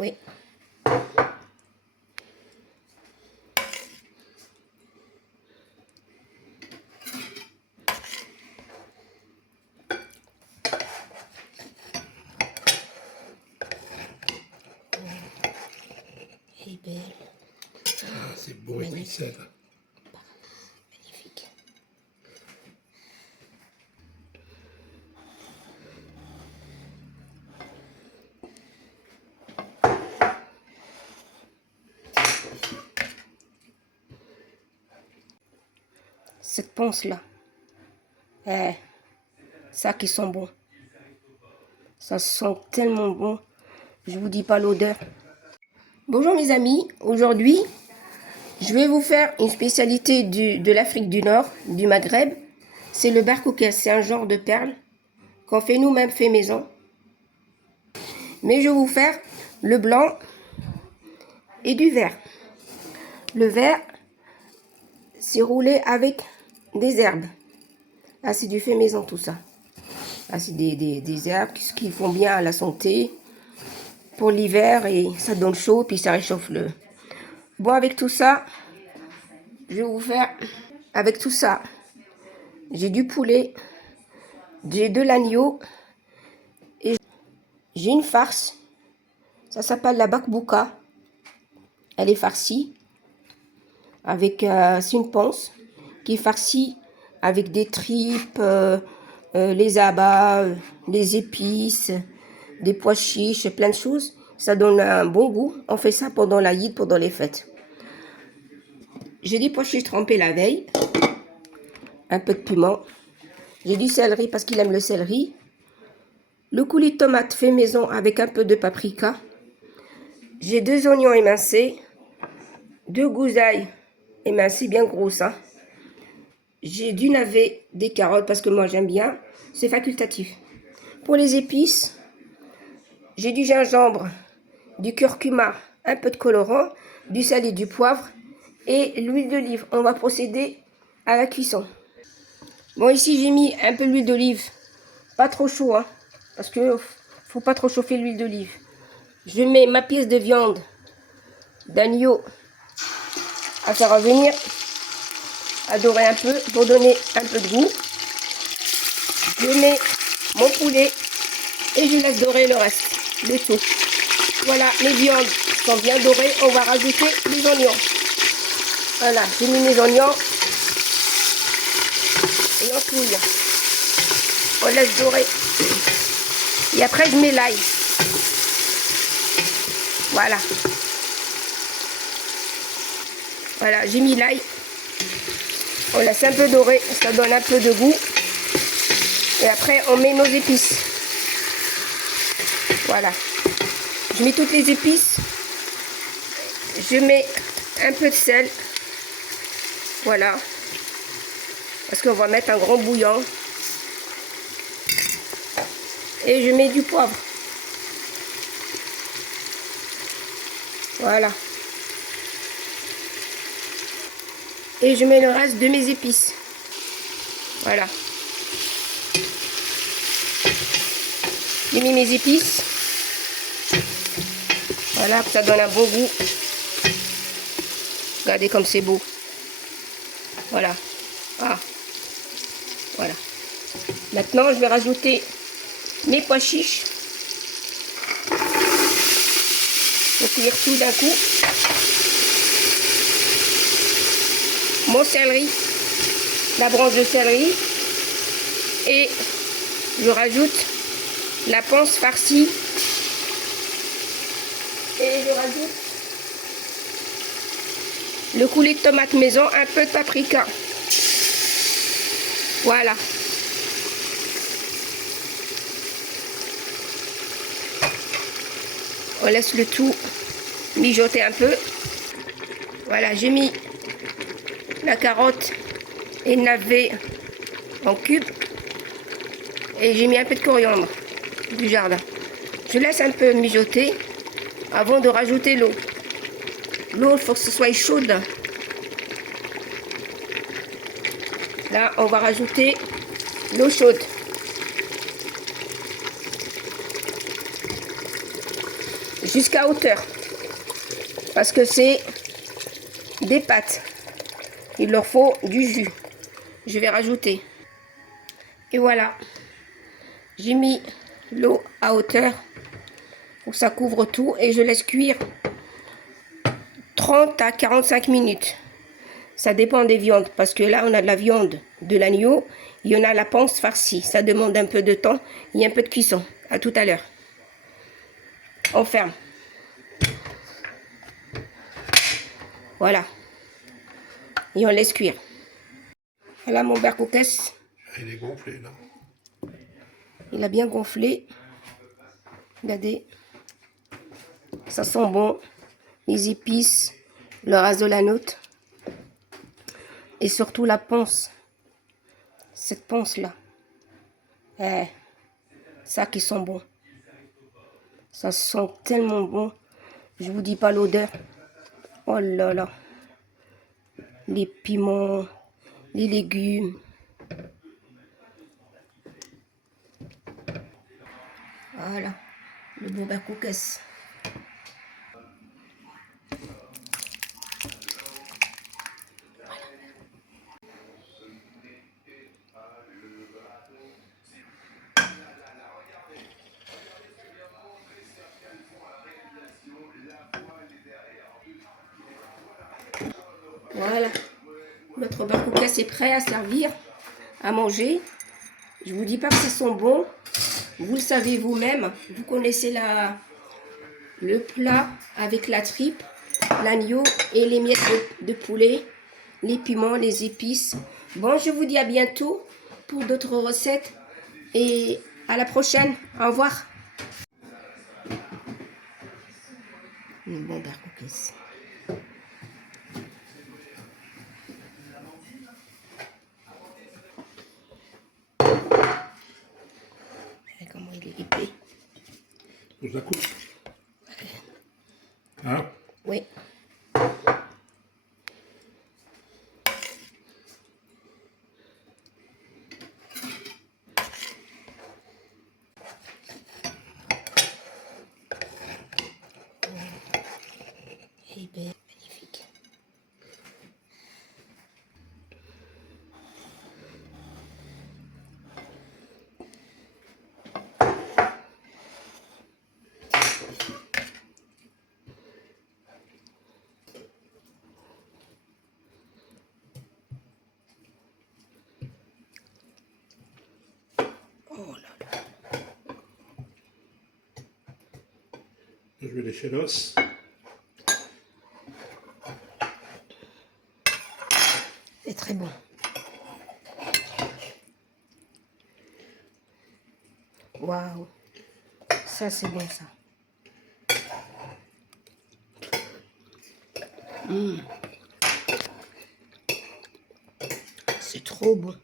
Oui. Elle est belle. Ah, c'est beau, étincelle. Magnifique. Cette ponce-là, ça qui sent bon. Ça sent tellement bon. Je vous dis pas l'odeur. Bonjour mes amis, aujourd'hui, je vais vous faire une spécialité de l'Afrique du Nord, du Maghreb. C'est le barkoukas, c'est un genre de perle qu'on fait nous-mêmes, fait maison. Mais je vais vous faire le blanc et du vert. Le vert, c'est roulé avec des herbes. Là, c'est du fait maison tout ça. Là, c'est des herbes qui font bien à la santé pour l'hiver et ça donne chaud puis ça réchauffe le. Bon, avec tout ça, je vais vous faire avec tout ça. J'ai du poulet, j'ai de l'agneau et j'ai une farce. Ça s'appelle la bakbouka. Elle est farcie avec c'est une panse qui est farcie avec des tripes, les abats, les épices, des pois chiches, plein de choses. Ça donne un bon goût. On fait ça pendant l'Aïd, pendant les fêtes. J'ai des pois chiches trempés la veille, un peu de piment. J'ai du céleri parce qu'il aime le céleri. Le coulis de tomate fait maison avec un peu de paprika. J'ai 2 oignons émincés, 2 gousses d'ail émincées bien grosses. Hein. J'ai du navet, des carottes parce que moi j'aime bien. C'est facultatif. Pour les épices, j'ai du gingembre, du curcuma, un peu de colorant, du sel et du poivre et l'huile d'olive. On va procéder à la cuisson. Bon, ici j'ai mis un peu d'huile d'olive, pas trop chaud, hein, parce que faut pas trop chauffer l'huile d'olive. Je mets ma pièce de viande d'agneau à faire revenir, à dorer un peu pour donner un peu de goût. Je mets mon poulet et je laisse dorer le reste, le tout. Voilà, les viandes sont bien dorées, on va rajouter les oignons. Voilà, j'ai mis mes oignons et on touille. On laisse dorer. Et après, je mets l'ail. Voilà. Voilà, j'ai mis l'ail. On laisse un peu dorer, ça donne un peu de goût. Et après, on met nos épices. Voilà. Je mets toutes les épices. Je mets un peu de sel. Voilà. Parce qu'on va mettre un grand bouillon. Et je mets du poivre. Voilà. Et je mets le reste de mes épices. Voilà. J'ai mis mes épices. Voilà, ça donne un bon goût. Regardez comme c'est beau. Voilà. Ah. Voilà. Maintenant, je vais rajouter mes pois chiches. Je vais cuire tout d'un coup. Mon céleri, la branche de céleri. Et je rajoute la panse farcie. Et je rajoute le coulis de tomate maison, un peu de paprika. Voilà. On laisse le tout mijoter un peu. Voilà, j'ai mis la carotte et le navet en cubes. Et j'ai mis un peu de coriandre du jardin. Je laisse un peu mijoter avant de rajouter l'eau. L'eau, il faut que ce soit chaude. Là, on va rajouter l'eau chaude. jusqu'à hauteur. Parce que c'est des pâtes. Il leur faut du jus. Je vais rajouter. Et voilà. J'ai mis l'eau à hauteur pour que ça couvre tout. Et je laisse cuire 30 à 45 minutes. Ça dépend des viandes. Parce que là, on a de la viande de l'agneau. Il y en a la panse farcie. Ça demande un peu de temps. Il y a un peu de cuisson. À tout à l'heure. On ferme. Voilà. Et on laisse cuire. Voilà mon beurre coquesse. Il est gonflé là. Il a bien gonflé. Regardez. Ça sent bon. Les épices, le ras de la note. Et surtout la panse. Cette panse-là. Ça qui sent bon. Ça sent tellement bon. Je vous dis pas l'odeur. Oh là là. Les piments, les légumes. Voilà. Le bon beurre coquesse. Voilà, notre beurre coquesse est prêt à servir, à manger. Je vous dis pas que ça sent bon. Vous le savez vous-même. Vous connaissez le plat avec la tripe, l'agneau et les miettes de poulet, les piments, les épices. Bon, je vous dis à bientôt pour d'autres recettes et à la prochaine. Au revoir. Un bon beurre coquesse. Comment il est épais. Je la coupe. Hein? Oui. Elle est belle, magnifique. Oh là là. Je vais lécher l'os. C'est très bon. Waouh. Ça, c'est bon, ça. C'est trop bon.